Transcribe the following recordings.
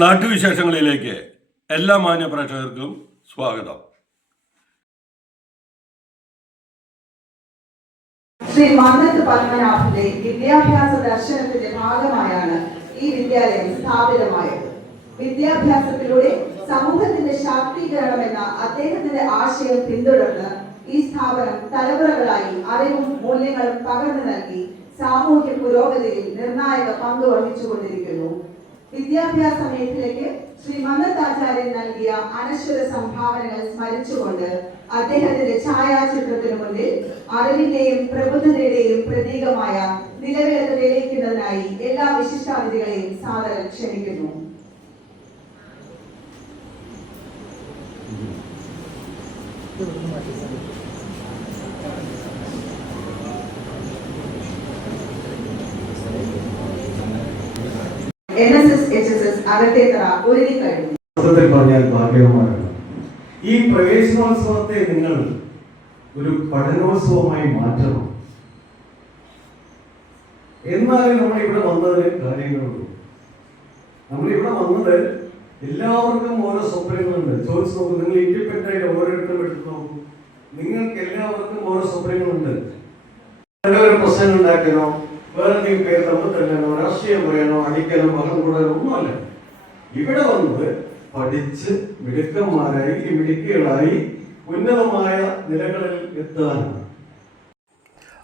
നാട്ടുവിശേഷങ്ങളിലേക്ക് എല്ലാ മാന്യ പ്രേക്ഷകർക്കും സ്വാഗതം. ശ്രീ മന്നത്ത് പത്മനാഭന്റെ വിദ്യാഭ്യാസ ദർശനത്തിന്റെ ഭാഗമായാണ് ഈ വിദ്യാലയം സ്ഥാപിതമായത്. വിദ്യാഭ്യാസത്തിലൂടെ സമൂഹത്തിന്റെ ശാക്തീകരണം എന്ന അദ്ദേഹത്തിന്റെ ആശയം പിന്തുടർന്ന് ഈ സ്ഥാപനം തലമുറകളായി അറിവും മൂല്യങ്ങളും പകർന്നു നൽകി സാമൂഹ്യ പുരോഗതിയിൽ നിർണായക പങ്ക് വഹിച്ചുകൊണ്ടിരിക്കുന്നു. വിദ്യാഭ്യാസ മേഖലയ്ക്ക് ശ്രീ മന്നത്താചാര്യൻ നൽകിയ അനശ്വര സംഭാവനകൾ സ്മരിച്ചുകൊണ്ട് അദ്ദേഹത്തിന്റെ ഛായാചിത്രത്തിനു മുന്നിൽ അറിവിന്റെയും പ്രബുദ്ധതയുടെയും പ്രതീകമായ നിലവിളക്ക് തെളിയിക്കുന്നതിനായി എല്ലാ വിശിഷ്ടാതിഥികളെയും സാദരം ക്ഷണിക്കുന്നു. പറഞ്ഞാൽ ഭാഗ്യവുമാണ്. ഈ പ്രവേശനോത്സവത്തെ നിങ്ങൾ ഒരു പഠനോത്സവമായി മാറ്റണം. എന്നാലും നമ്മളിവിടെ വന്നതിന് കാര്യങ്ങളുള്ളൂ. നമ്മളിവിടെ വന്നത് എല്ലാവർക്കും ഓരോ സ്വപ്നങ്ങളുണ്ട്. ചോദിച്ചു നോക്കൂ, നിങ്ങൾ ഇൻഡിപെൻഡന്റ് ആയിട്ട് ഓരോരുത്തരും എടുത്തു നോക്കൂ. നിങ്ങൾക്ക് എല്ലാവർക്കും ഓരോ സ്വപ്നങ്ങളുണ്ട്. ഒരു പ്രശ്നം ഉണ്ടാക്കണോ, വേറെ എന്തെങ്കിലും പേര് നമ്മൾ തന്നെയാണോ, രാഷ്ട്രീയം പറയണോ, അടിക്കലോ, ബഹളം കൂടാനോ ഒന്നുമല്ല. ഇവിടെ വന്നത് പഠിച്ച് മിടുക്കന്മാരായി മിടുക്കികളായി ഉന്നതമായ നിലകളിൽ എത്താനാണ്.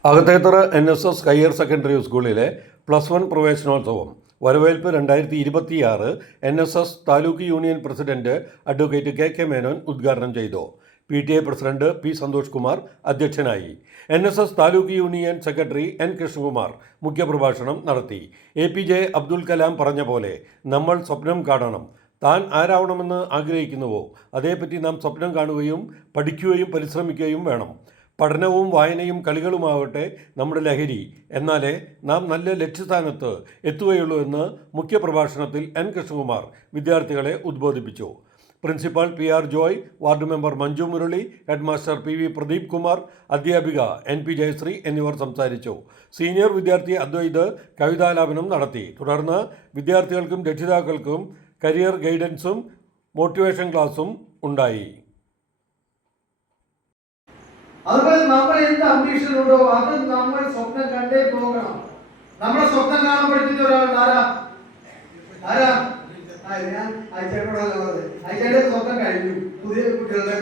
അകത്തേത്തറ NSS ഹയർ സെക്കൻഡറി സ്കൂളിലെ +1 പ്രവേശനോത്സവം വരവേൽപ്പ് 2026 NSS taluk union president advocate KK Menon ഉദ്ഘാടനം ചെയ്തു. PTA president P Santhosh Kumar അധ്യക്ഷനായി. NSS taluk union secretary N Krishnakumar മുഖ്യപ്രഭാഷണം നടത്തി. APJ അബ്ദുൽ കലാം പറഞ്ഞ പോലെ നമ്മൾ സ്വപ്നം കാണണം. താൻ ആരാവണമെന്ന് ആഗ്രഹിക്കുന്നുവോ അതേപ്പറ്റി നാം സ്വപ്നം കാണുകയും പഠിക്കുകയും പരിശ്രമിക്കുകയും വേണം. പഠനവും വായനയും കളികളുമാവട്ടെ നമ്മുടെ ലഹരി. എന്നാലേ നാം നല്ല ലക്ഷ്യസ്ഥാനത്ത് എത്തുകയുള്ളൂ എന്ന് മുഖ്യപ്രഭാഷണത്തിൽ N കൃഷ്ണകുമാർ വിദ്യാർത്ഥികളെ ഉദ്ബോധിപ്പിച്ചു. Principal PR Joy, ward member Manju Murali, headmaster PV Pradeep Kumar, അധ്യാപിക NP ജയശ്രീ എന്നിവർ സംസാരിച്ചു. സീനിയർ വിദ്യാർത്ഥി അദ്വൈത് കവിതാലാപനം നടത്തി. തുടർന്ന് വിദ്യാർത്ഥികൾക്കും രക്ഷിതാക്കൾക്കും കരിയർ ഗൈഡൻസും മോട്ടിവേഷൻ ക്ലാസും ഉണ്ടായി. അതുപോലെ നമ്മൾ എന്ത് അംബീഷൻ ഉണ്ടോ അത് നമ്മൾ സ്വപ്നം കണ്ടേ പോകണം. നമ്മളെ സ്വപ്നം കാണാൻ പഠിപ്പിച്ച ഒരാളുണ്ട്. ആരാ? ഞാൻ അയച്ചയുടെ സ്വപ്നം കഴിഞ്ഞു. പുതിയ കുട്ടികളുടെ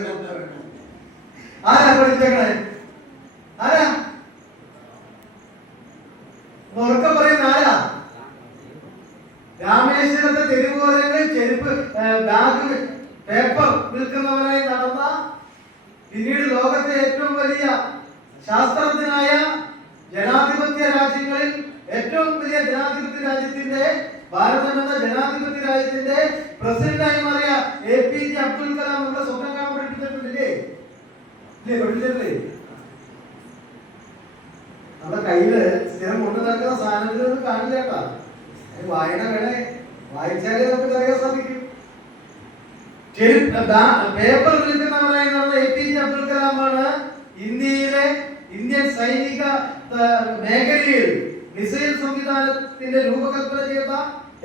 ആരാ പഠിച്ചേക്കണേ? ആരാ ഉറക്കം പറയുന്ന ആരാ? രാമേശ്വരത്തെ തെരുവോരങ്ങളിൽ ചെരുപ്പ് ബാഗ് പേപ്പർ വിൽക്കുന്നവരായി നടന്ന, പിന്നീട് ലോകത്തെ ഏറ്റവും വലിയ ശാസ്ത്രജ്ഞനായ, ജനാധിപത്യ രാജ്യങ്ങളിൽ ഏറ്റവും വലിയ ജനാധിപത്യ രാജ്യത്തിന്റെ, ഭാരതം എന്ന ജനാധിപത്യ രാജ്യത്തിന്റെ പ്രസിഡന്റായി മാറിയ APJ അബ്ദുൽ കലാം നമ്മുടെ സ്വപ്നം കാണാൻ പഠിപ്പിച്ചിട്ടില്ലേ? പഠിപ്പിച്ചിട്ടില്ലേ? നമ്മുടെ കയ്യില് സ്ഥിരം കൊണ്ടു നടക്കുന്ന സാധനത്തിലൊന്നും കാണില്ല കേട്ടാ. വായന വേണേ, വായിച്ചാലേ നമുക്ക് അറിയാൻ സാധിക്കും. പേപ്പർ വിൽക്കുന്നവരായി നടന്ന APJ അബ്ദുൽ കലാമാണ് ഇന്ത്യൻ സൈനിക മേഖലയിൽ മിസൈൽ സംവിധാനത്തിന്റെ രൂപകൽപ്പന ചെയ്ത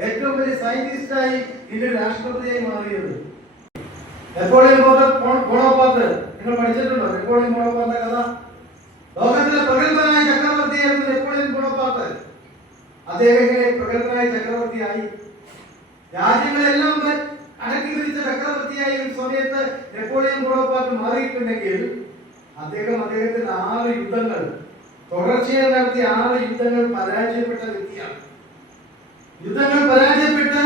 ഏറ്റവും വലിയ സയന്റിസ്റ്റായി ഇന്ത്യൻ രാഷ്ട്രപതിയായി മാറിയത്. നെപ്പോളിയൻ ബോണപ്പാർട്ട് നിങ്ങൾ പഠിച്ചിട്ടുണ്ടോ? നെപ്പോളിയൻ ബോണപ്പാർട്ടിന്റെ കഥ. ലോകത്തിലെ പ്രഗത്ഭനായ ചക്രവർത്തിയായിരുന്നു നെപ്പോളിയൻ ബോണപ്പാർട്ട്. അദ്ദേഹം ഇങ്ങനെ പ്രഗത്ഭനായ ചക്രവർത്തിയായി, രാജ്യങ്ങളെല്ലാം അടക്കി പിടിച്ച ചക്രവർത്തിയായ ഒരു സമയത്ത് നെപ്പോളിയൻ ബോണപ്പാർട്ട് മാറിയിട്ടുണ്ടെങ്കിൽ അദ്ദേഹത്തിന്റെ 6 യുദ്ധങ്ങൾ തുടർച്ചയായി നടത്തിയ 6 യുദ്ധങ്ങൾ പരാജയപ്പെട്ട വ്യക്തിയാണ്. യുദ്ധങ്ങൾ പരാജയപ്പെട്ട്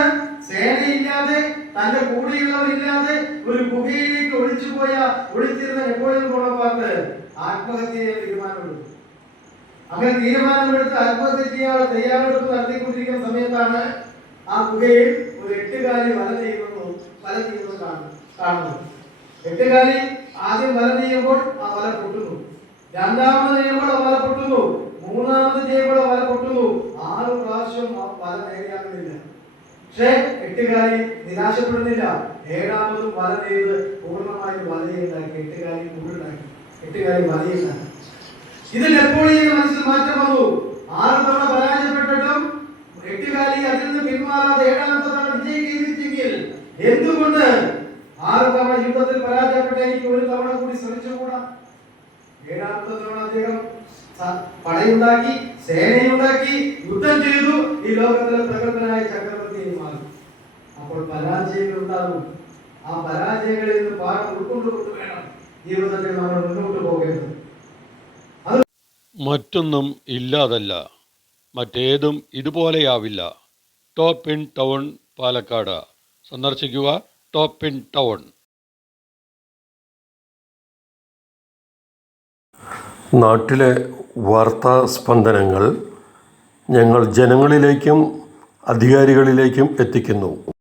സേനയില്ലാതെ, തന്റെ കൂടെയുള്ളവരില്ലാതെ ഒരു ഗുഹയിലേക്ക് ഒളിച്ചിരുന്ന നെപ്പോളിയൻ ബോണപ്പാർട്ട് ആത്മഹത്യ ചെയ്യാൻ തീരുമാനമെടുത്തു. അങ്ങനെ തീരുമാനമെടുത്ത് ആത്മഹത്യ ചെയ്യാൻ തയ്യാറെടുപ്പ് നടത്തിക്കൊണ്ടിരിക്കുന്ന സമയത്താണ് ആ ഗുഹയിൽ ഒരു 8 വല ചെയ്യുന്നത് കാണുന്നത്. 8 ആദ്യം വല ചെയ്യുമ്പോൾ ആ വല പൊട്ടുന്നു, രണ്ടാമത് ചെയ്യുമ്പോൾ വല പൊട്ടുന്നു, മൂന്നാമത് ചെയ്യുമ്പോൾ വല പൊട്ടുന്നു. 6 പ്രാവശ്യം വല നേടിയാകുന്നില്ല. പക്ഷേ 8 നിരാശപ്പെടുന്നില്ല. 7ാമതും വല ചെയ്ത് പൂർണ്ണമായും വലയുണ്ടാക്കി. 8 വലയുണ്ടാക്കി. ഇത് നെപ്പോളിയന്റെ മനസ്സിൽ മാറ്റം വന്നു. 6 തവണ പരാജയപ്പെട്ടിട്ടും 8 അതിൽ നിന്ന് പിന്മാറാതെ 7ാമത്തെ തവണ വിജയിക്കുകയും എന്തുകൊണ്ട് 6 തവണ യുദ്ധത്തിൽ പരാജയപ്പെട്ട എനിക്ക് ഒരു തവണ കൂടി ശ്രമിച്ചുകൂടാ? 7ാമത്തെ തവണ അദ്ദേഹം പടയുണ്ടാക്കി, സേനയുണ്ടാക്കി, യുദ്ധം ചെയ്തു, ഈ ലോകത്തിലെ പ്രഗത്ഭനായ ചക്രവർത്തിയായി മാറി. അപ്പോൾ പരാജയങ്ങൾ ഉണ്ടാകും. ആ പരാജയങ്ങളിൽ നിന്ന് പാഠം ഉൾക്കൊണ്ടുകൊണ്ട് വേണം ജീവിതത്തിൽ നമ്മൾ മുന്നോട്ട് പോകേണ്ടത്. മറ്റൊന്നും ഇല്ലാതല്ല, മറ്റേതും ഇതുപോലെയാവില്ല. ടോപ്പ് ഇൻ ടൗൺ പാലക്കാട് സന്ദർശിക്കുക. Top in town. നാട്ടിലെ വാർത്താ സ്പന്ദനങ്ങൾ ഞങ്ങൾ ജനങ്ങളിലേക്കും അധികാരികളിലേക്കും എത്തിക്കുന്നു.